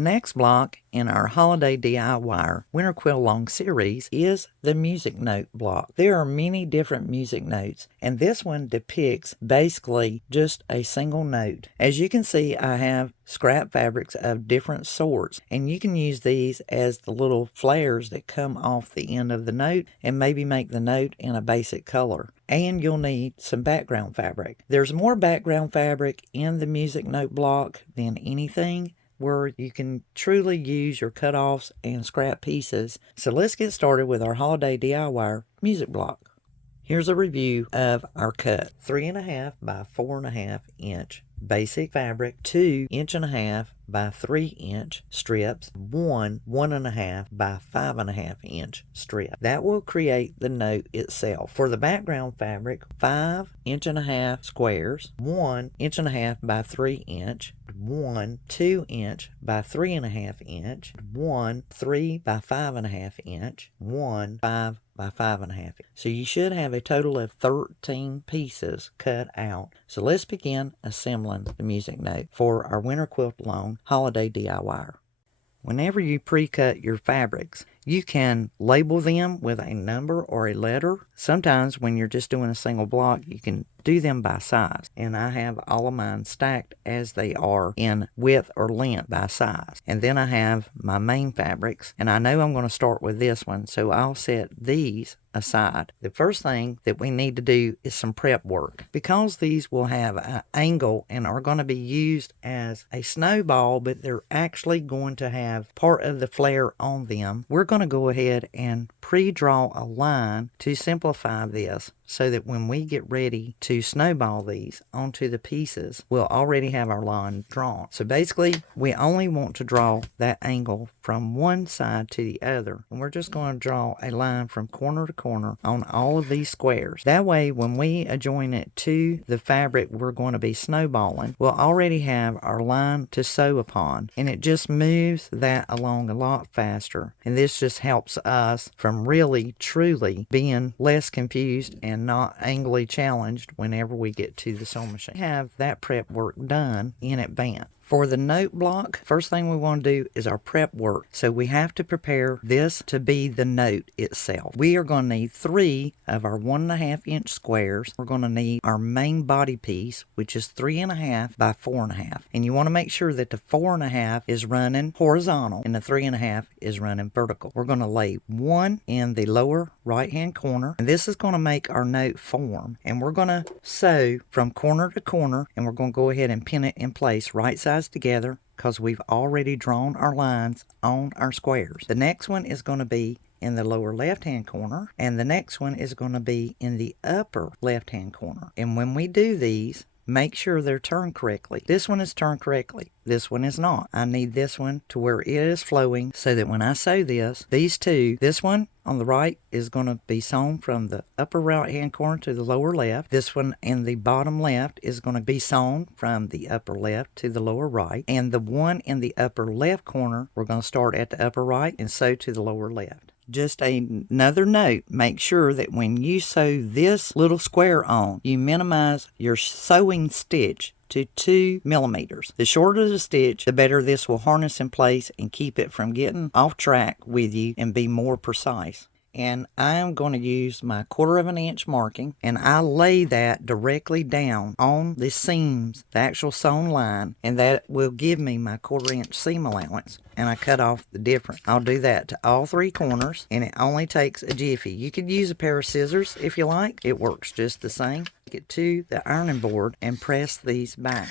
next block in our Holiday DIYER Winter Quilt Along series is the music note block. There are many different music notes, and this one depicts basically just a single note. As you can see, I have scrap fabrics of different sorts, and you can use these as the little flares that come off the end of the note and maybe make the note in a basic color. And you'll need some background fabric. There's more background fabric in the music note block than anything, where you can truly use your cutoffs and scrap pieces. So let's get started with our Holiday DIYER music block. Here's a review of our cut. 3.5 by 4.5 inch basic fabric, 2 1.5 by 3 inch strips, 1.5 by 5.5 inch strip. That will create the note itself. For the background fabric, 5 1.5 squares, 1 1.5 by 3 inch, 1 2 inch by 3.5 inch, 1 3 by 5.5 inch, 1 5 by 5.5. So you should have a total of 13 pieces cut out. So let's begin assembling the music note for our Winter Quilt Along Holiday DIYER. Whenever you pre-cut your fabrics, you can label them with a number or a letter. Sometimes when you're just doing a single block, you can do them by size. And I have all of mine stacked as they are in width or length by size. And then I have my main fabrics. And I know I'm going to start with this one, so I'll set these aside. The first thing that we need to do is some prep work. Because these will have an angle and are going to be used as a snowball, but they're actually going to have part of the flare on them, we're going to go ahead and pre-draw a line to simplify this, so that when we get ready to snowball these onto the pieces, we'll already have our line drawn. So basically, we only want to draw that angle from one side to the other. And we're just going to draw a line from corner to corner on all of these squares. That way, when we adjoin it to the fabric we're going to be snowballing, we'll already have our line to sew upon. And it just moves that along a lot faster. And this just helps us from really, truly being less confused and not angrily challenged whenever we get to the sewing machine. Have that prep work done in advance. For the note block, first thing we want to do is our prep work. So we have to prepare this to be the note itself. We are going to need 3 of our 1.5 inch squares. We're going to need our main body piece, which is 3.5 by 4.5. And you want to make sure that the 4.5 is running horizontal and the 3.5 is running vertical. We're going to lay 1 in the lower right hand corner, and this is going to make our note form. And we're going to sew from corner to corner, and we're going to go ahead and pin it in place right sides together, because we've already drawn our lines on our squares. The next one is going to be in the lower left hand corner, and the next one is going to be in the upper left hand corner. And when we do these, make sure they're turned correctly. This one is turned correctly. This one is not. I need this one to where it is flowing, so that when I sew this, these two, this one on the right is going to be sewn from the upper right hand corner to the lower left. This one in the bottom left is going to be sewn from the upper left to the lower right. And the one in the upper left corner, we're going to start at the upper right and sew to the lower left. Just another note, make sure that when you sew this little square on, you minimize your sewing stitch to 2 millimeters. The shorter the stitch, the better this will harness in place and keep it from getting off track with you and be more precise. And I am going to use my 1/4 inch marking, and I lay that directly down on the seams, the actual sewn line, and that will give me my 1/4 inch seam allowance. And I cut off the difference. I'll do that to all 3 corners, and it only takes a jiffy. You could use a pair of scissors if you like. It works just the same. Get to the ironing board and press these back.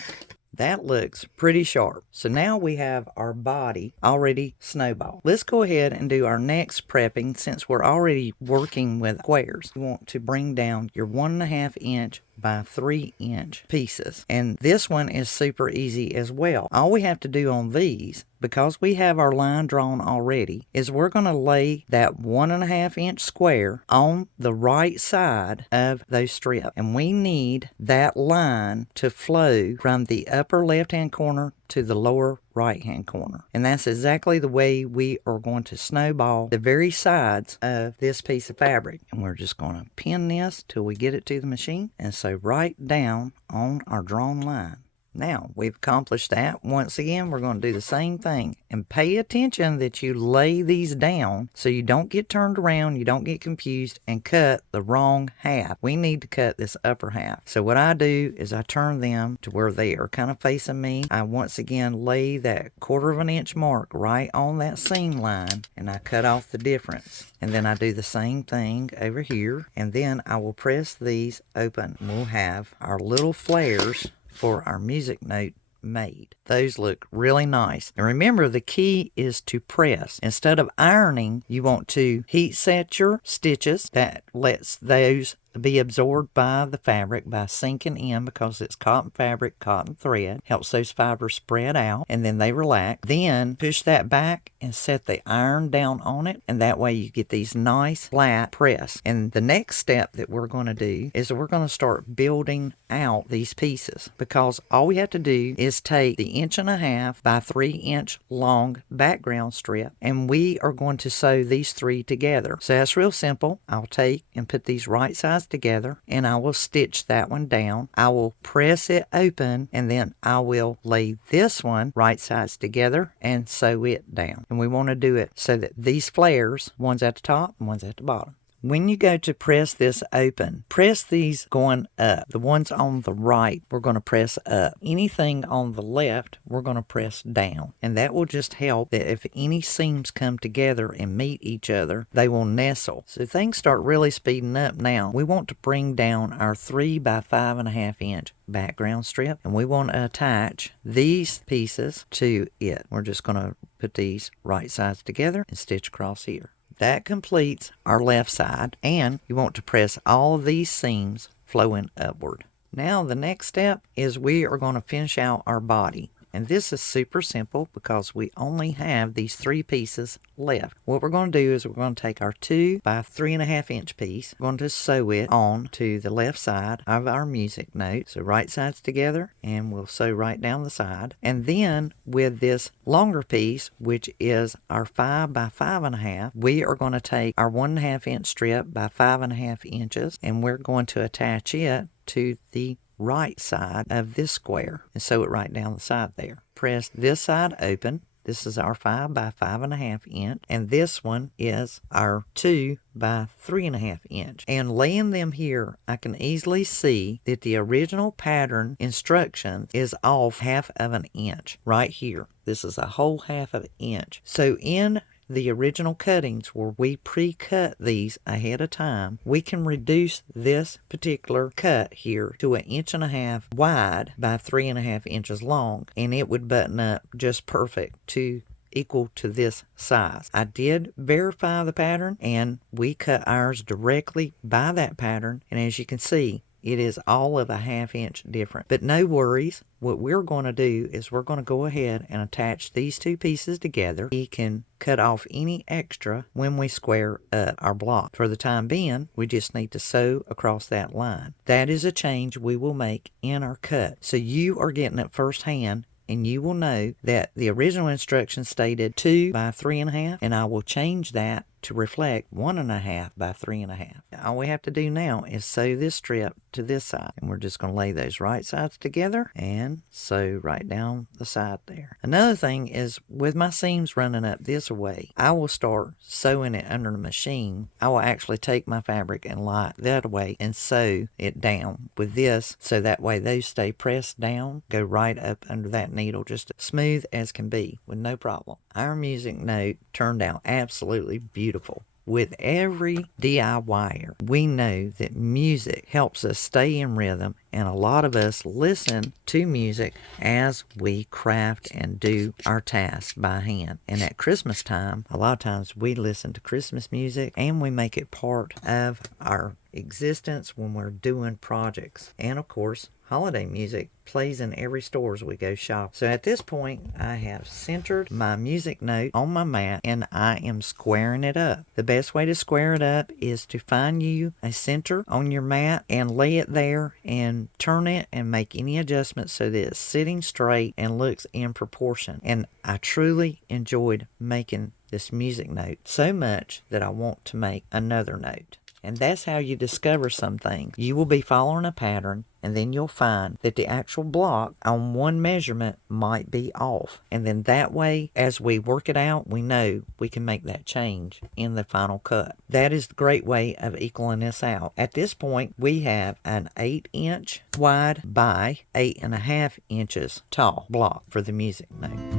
That looks pretty sharp. So now we have our body already snowballed. Let's go ahead and do our next prepping. Since we're already working with squares, you want to bring down your 1.5 inch by 3 inch pieces. And this one is super easy as well. All we have to do on these, because we have our line drawn already, is we're going to lay that 1.5 inch square on the right side of those strips. And we need that line to flow from the upper left hand corner to the lower right hand corner. And that's exactly the way we are going to snowball the very sides of this piece of fabric. And we're just going to pin this till we get it to the machine and sew right down on our drawn line. Now, we've accomplished that. Once again, we're going to do the same thing. And pay attention that you lay these down so you don't get turned around, you don't get confused, and cut the wrong half. We need to cut this upper half. So what I do is I turn them to where they are kind of facing me. I once again lay that 1/4 of an inch mark right on that seam line, and I cut off the difference. And then I do the same thing over here, and then I will press these open. We'll have our little flares for our music note made. Those look really nice. And remember, the key is to press. Instead of ironing, you want to heat set your stitches. That lets those be absorbed by the fabric by sinking in, because it's cotton fabric, cotton thread. Helps those fibers spread out, and then they relax. Then push that back and set the iron down on it, and that way you get these nice flat press. And the next step that we're going to do is we're going to start building out these pieces, because all we have to do is take the 1.5" by 3" long background strip, and we are going to sew these 3 together. So that's real simple. I'll take and put these right sides together, and I will stitch that one down. I will press it open, and then I will lay this one right sides together and sew it down. And we want to do it so that these flares, one's at the top and one's at the bottom. When you go to press this open, press these going up. The ones on the right, we're going to press up. Anything on the left, we're going to press down. And that will just help that if any seams come together and meet each other, they will nestle. So things start really speeding up now. We want to bring down our 3 by 5.5" background strip, and we want to attach these pieces to it. We're just going to put these right sides together and stitch across here. That completes our left side, and you want to press all of these seams flowing upward. Now the next step is we are going to finish out our body. And this is super simple because we only have these 3 pieces left. What we're going to do is we're going to take our 2 by 3.5" piece. We're going to sew it on to the left side of our music note. So right sides together, and we'll sew right down the side. And then with this longer piece, which is our 5 by 5.5", we are going to take our 1.5" strip by 5.5 inches, and we're going to attach it to the right side of this square and sew it right down the side there. Press this side open. This is our 5 by 5.5 inch, and this one is our 2 by 3.5 inch. And laying them here, I can easily see that the original pattern instruction is off 1/2 inch right here. This is a whole 1/2 inch. So in the original cuttings where we pre-cut these ahead of time, we can reduce this particular cut here to 1.5" wide by 3.5 inches long, and it would button up just perfect to equal to this size. I did verify the pattern, and we cut ours directly by that pattern, and as you can see, it is all of 1/2 inch different. But no worries. What we're going to do is we're going to go ahead and attach these 2 pieces together. We can cut off any extra when we square up our block. For the time being, we just need to sew across that line. That is a change we will make in our cut. So you are getting it firsthand, and you will know that the original instruction stated 2 by 3.5, and I will change that to reflect 1.5 by 3.5. All we have to do now is sew this strip to this side, and we're just going to lay those right sides together and sew right down the side there. Another thing is, with my seams running up this way, I will start sewing it under the machine. I will actually take my fabric and lie it that way and sew it down with this, so that way those stay pressed down, go right up under that needle, just as smooth as can be with no problem. Our music note turned out absolutely beautiful. With every DIYer, we know that music helps us stay in rhythm, and a lot of us listen to music as we craft and do our tasks by hand. And at Christmas time, a lot of times we listen to Christmas music, and we make it part of our existence when we're doing projects. And of course, holiday music plays in every store as we go shop. So at this point, I have centered my music note on my mat, and I am squaring it up. The best way to square it up is to find you a center on your mat and lay it there and turn it and make any adjustments so that it's sitting straight and looks in proportion. And I truly enjoyed making this music note so much that I want to make another note. And that's how you discover some things. You will be following a pattern, and then you'll find that the actual block on one measurement might be off. And then that way, as we work it out, we know we can make that change in the final cut. That is the great way of equaling this out. At this point, we have an 8-inch wide by 8.5 inches tall block for the music note.